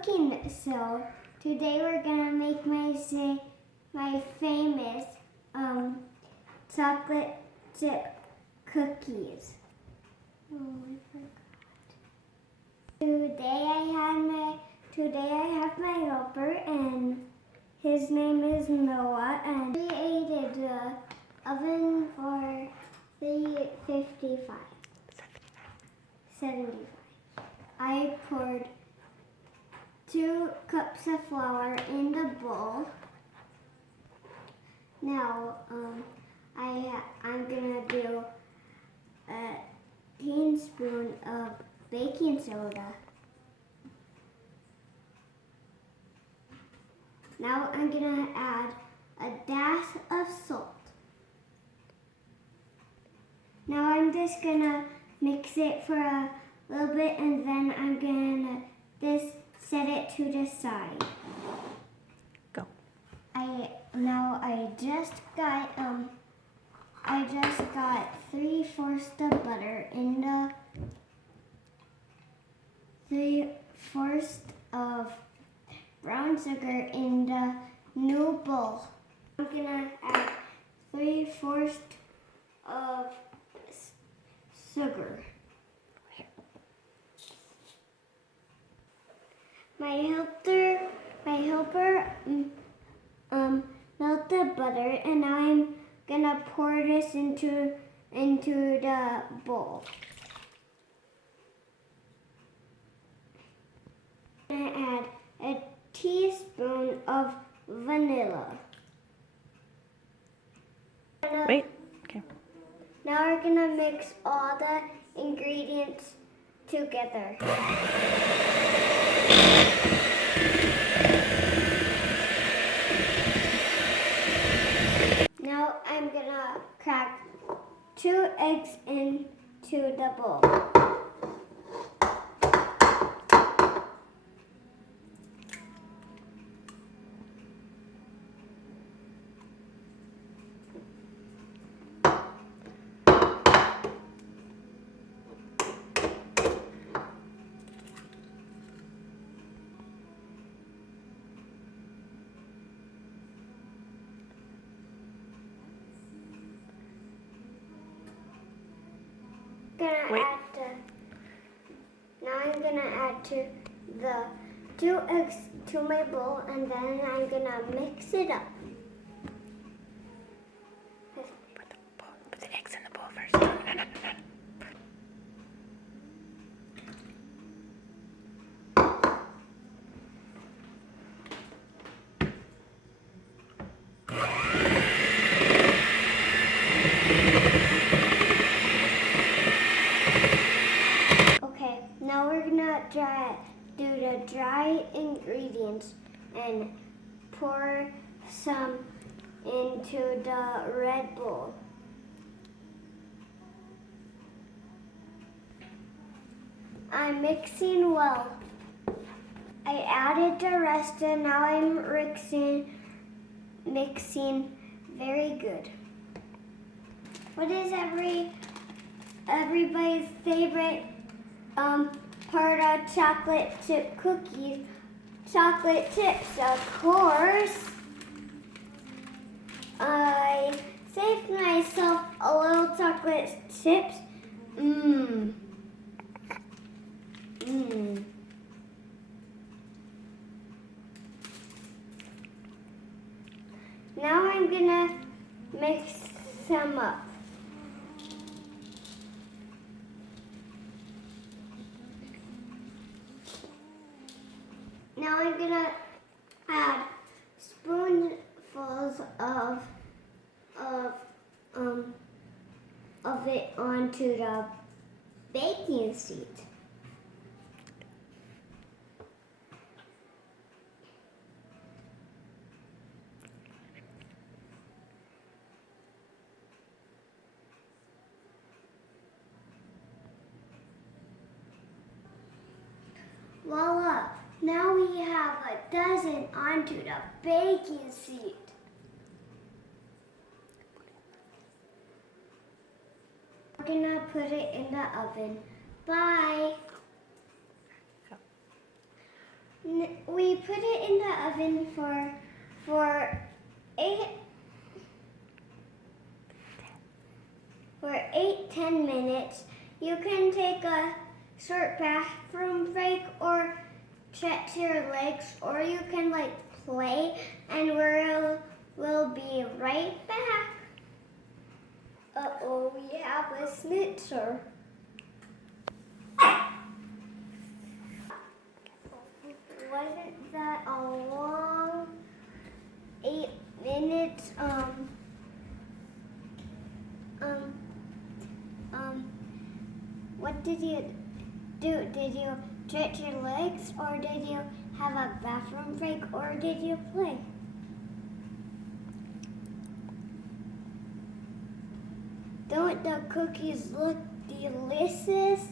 cooking. So today we're gonna make my famous chocolate chip cookies. Oh, I forgot. Today I have my helper, and his name is Noah, and we created the oven for 75. I poured 2 cups of flour in the bowl. Now I'm gonna do a teaspoon of baking soda. Now I'm gonna add a dash of salt. Now I'm just gonna mix it for a little bit, and then I'm gonna just set it to the side. Go. I just got 3/4 of butter in the 3/4 of brown sugar in the new bowl. I'm gonna add 3/4 of sugar. My helper melted butter, and I'm gonna pour this into the bowl. I'm gonna add a teaspoon of vanilla. Wait. Okay. Now we're gonna mix all the ingredients together. Now I'm gonna crack 2 eggs into the bowl. Wait. Now I'm gonna add the 2 eggs to my bowl, and then I'm gonna mix it up. Put the eggs in the bowl first. No. Okay, now we're gonna do the dry ingredients and pour some into the red bowl. I'm mixing well. I added the rest, and now I'm mixing very good. What is everybody's favorite part of chocolate chip cookies? Chocolate chips, of course. I saved myself a little chocolate chips. Now I'm gonna mix some up. Now I'm gonna add spoonfuls of it onto the baking sheet. Voila! Now we have a dozen onto the baking sheet. We're gonna put it in the oven. Bye! We put it in the oven for 8-10 minutes. You can take a short bathroom break or stretch your legs, or you can play, and we'll be right back. Uh-oh, we have a snitcher. Wasn't that a long 8 minutes? What did you do? Did you stretch your legs, or did you have a bathroom break, or did you play? Don't the cookies look delicious?